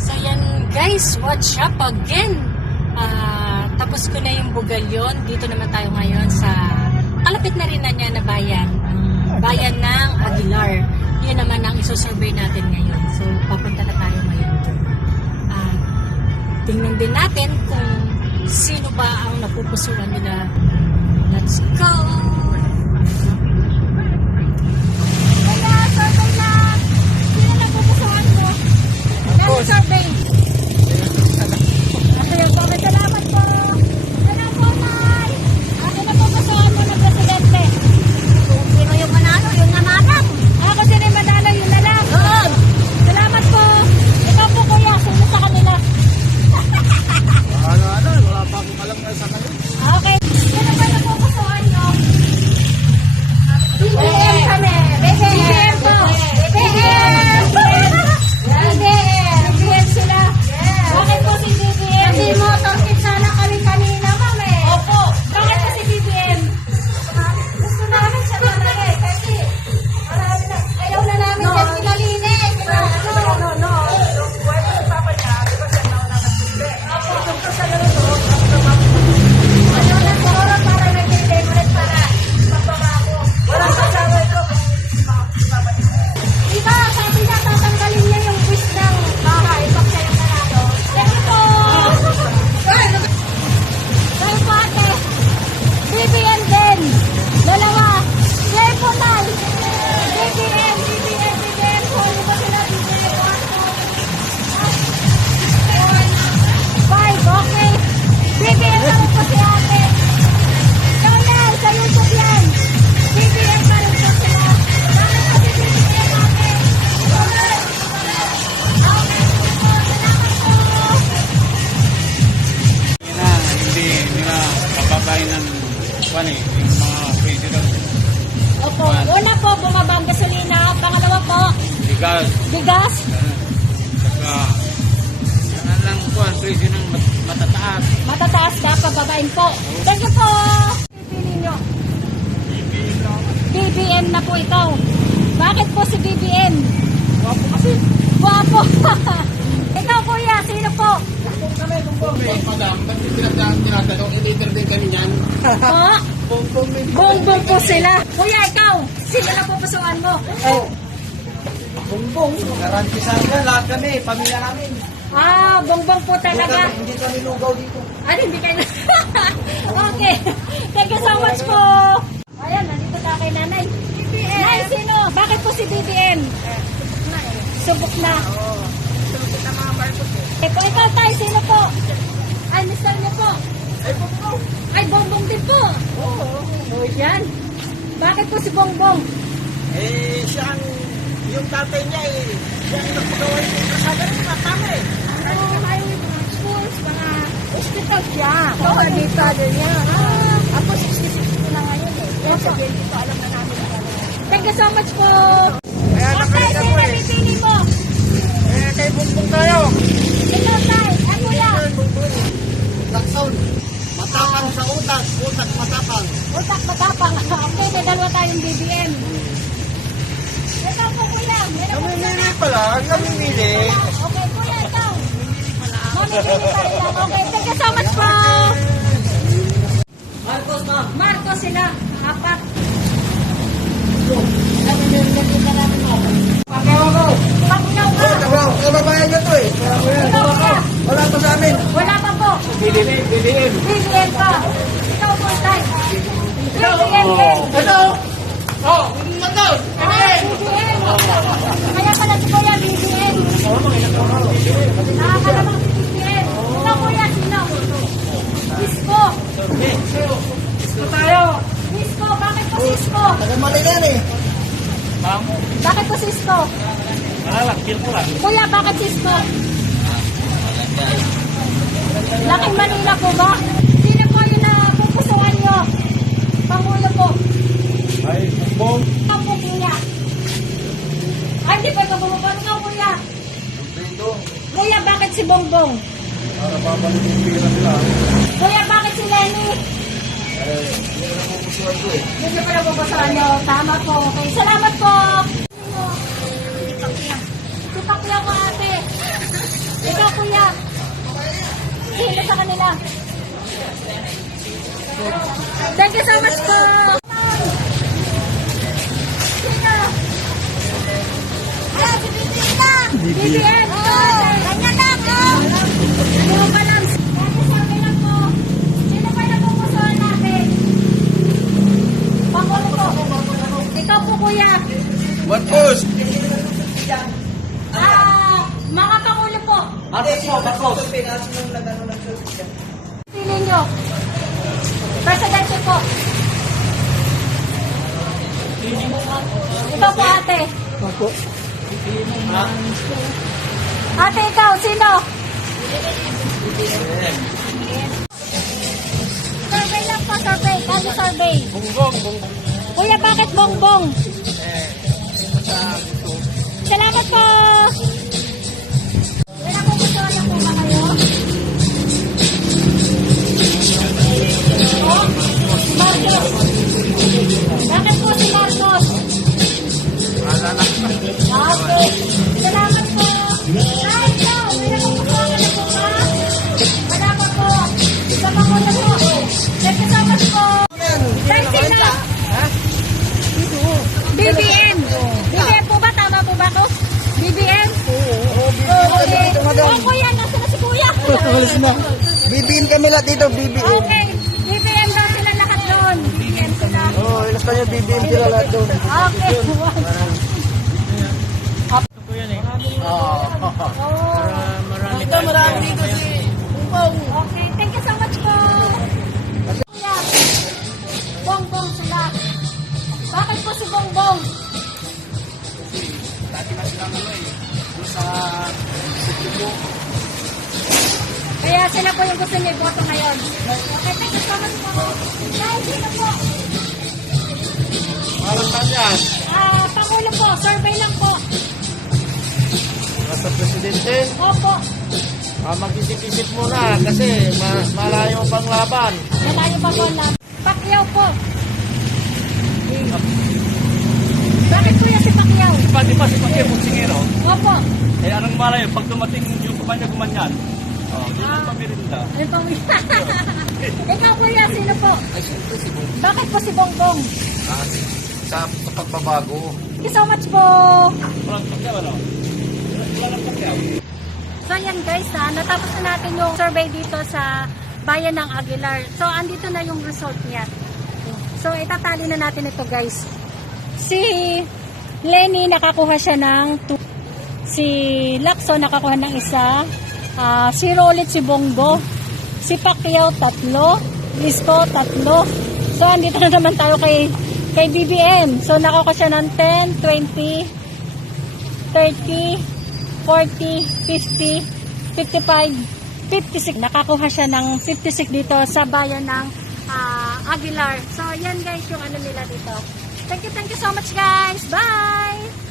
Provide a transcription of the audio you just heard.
So yan guys, what's up again? Tapos ko na yung Bugalyon. Dito naman tayo ngayon sa kalapit na rin na niya na bayan. Bayan ng Aguilar. Yun naman ang isosurvey natin ngayon. So papunta na tayo ngayon. Tingnan din natin kung sino ba ang napupusuan nila. Let's go! Kaya survey na! Sino napupusuan mo? Kaya survey! Salamat po! Salamat po, Nay! Ako napupusuan mo ng presidente. Sino yung manalo? Yung namanang? Ako sino yung manalo? Yung nalang? Oo! Salamat po! Ikaw po kuya, sino sa kanila? Wala pa akong alam na sa kanila. Okay. Sino ba napupusuan nyo? BBM kami! BBM po! BBM! BBM sila! Bakit po si BBM? Kasi motorkit sana kami kanina, mami. Opo. Bakit po si BBM? Gusto namin siya talaga eh. Kasi marami na. Ayaw na namin siya pinalinis. No. Buhay ko sa papa niya, di ba siya nauna ng tubig? Opo. Ito sa ganito, Ayaw na siguro para nag-decorate para magbabago. walang kasama ito. Diba, sabi niya tatanggalin niya yung wish ng bahay pag siya yung nanalo. Thank you po! Dahil po ate, BBM din. Dalawa. Yay po tal. BBM po. Di ba sila BBM? 5, okay. BBM na rin po si ate. Tonel, sa YouTube yan. BBM pa rin po sila. Bakit po si BBM ate? Tonel. Okay, po. Salamat po. Hindi na kababayan ng yung mga president. Opo. Una po, bumaba ang gasolina. Pangalawa po, Bigas. bigas. Saka, yan lang po ang presyo ng matataas. Matataas na, pababain po. Thank you po. Pipili nyo. BBM na po ito. Bakit po si BBM? Wapo kasi. Guwapo. Ikaw kuya, sino po? Madam, ba't tinatanong? I-leader din kami niyan. Po? Bongbong po sila. Kuya, ikaw, sino na pupusuan mo? Oh. Bongbong. Garantisan na lahat kami, pamilya namin. Bongbong po talaga. Hindi kami lugaw dito. Hindi kayo. Okay. Thank you so much po. Ayan, nandito na kay nanay. BBM. Nay, sino? Bakit po si BBM? Subok na. Oo. Sulukit ang mga barko po. Kung ikaw tayo, sino po? Ay, mister niyo po. Ay, Bongbong. Ay, Bongbong din po. Oo. Yan. Bakit po si Bongbong? Siya ang, yung tatay niya siya ang nagpagawa yung kasama ng mga tama Mga schools, mga hospital siya. Oo, dito father niya. Ako 66 na ngayon eh. Kaya sabihin dito, alam na namin na Thank you so much po. Kaya Okay, nakalita sino po pipili mo? Kay Bongbong tayo. Ikaw tayo. Ano yan? Bongbong. Lakson. Matapang sa utak. Utak matapang. Utak matapang. Okay, may dalawa tayong BBM. Ikaw po kuya. Meron po Namimili pala. Namimili. Okay, kuya, ikaw. Mamimili pa rin lang. Okay, thank you so much po. Marcos, ma'am. Marcos sila. 4. Pakaw ako. Pagulaw ka. Kababayan niya to eh. Ikaw kuya. Wala pa sa amin. Wala pa po. BBM. BBM pa. Ikaw po tayo. BBM din. Ito. Oh, ito. BBM. Kaya pala si kuya BBM. Nakakalamang si BBM. Ikaw kuya, sino? Isko. Ito tayo. Isko, bakit po si Isko? Tagamali yan eh. Bakit po si Isko? Kuya, bakit si Isko? Laking Manila po ba? Sino po yung napupusuan nyo? Pangulo po. Ay, Bongbong. Ikaw po kuya. Ay, di pa ikaw bumaba. Ikaw kuya. Kuya, bakit si Bongbong? Para babalik yung pira nila. Kuya, bakit si Lenny? Hindi na napupusuan ko eh. Hindi pa napupusuan nyo. Tama po. Okay, salamat po. Si Pacquiao ko ate. Thank you so much po. Sino? Ay, si BBM na. BBM. Ganyan lang, oh. Ano pa lang. Sabi lang po. Sino ba napupusuan natin? Pangulo po. Ikaw po, kuya. What post? Mga pangulo po. Pili nyo. Presidente po. Ikaw po, ate. Ako. Ate, ikaw, sino? Survey lang po, survey. Kano survey? Bongbong. Kuya, bakit bongbong? Salamat po! May napupusuan na po ba kayo? Oh, si Marcos. Bakit po si Marcos? Okay. Salamat po. Ay, ikaw, may napupusuan na po ba? Salamat po. Isa pa po na po. Thank you so much po. Sir, sino? BBM. BBM po ba? Tama po ba ako? BBM? Okay. Oh, kuya, nasa na si kuya? Alis na. BBM kami lahat dito, BBM. Okay. BBM daw sila lahat doon. BBM sila. Oh, ilas tayo BBM sila lahat doon. Okay. Oh. Marami dito si Okay. Thank you so much po. Kuya, bongbong sila. Bakit po si bongbong? Kaya sila po yung gusto niya iboto ngayon. Okay, thank you so much po. Guys, sino po? Pangulo po, survey lang po. Sa presidente, Opo, mag-isip-isip muna kasi malayo pang laban. namayo pa po lang. Pacquiao po. Bakit po yan si Pacquiao? Pati pa si Pakir Mutsingero, Opo. eh anong malay, pag dumating yung kumanya gumanyan, hindi mo pamirinda. Ano po? Ikaw po yan, sino po? Bakit po si Bongbong? Sa pagbabago. Thank you so much po. Walang Pakyaw, ano? Walang Pakyaw. So ayan guys, natapos na natin yung survey dito sa bayan ng Aguilar. So andito na yung result niya. So itatali na natin ito guys. Si Lenny nakakuha siya ng 2. Si Lacson nakakuha ng 1. Si Rolit, si Bongo. Si Pacquiao 3. Isko 3. So andito na naman tayo kay BBM. So nakakuha siya ng 10, 20, 30, 40, 50, 55, 56. Nakakuha siya ng 56 dito sa bayan ng Aguilar. So, yan guys yung ano nila dito. Thank you so much guys. Bye!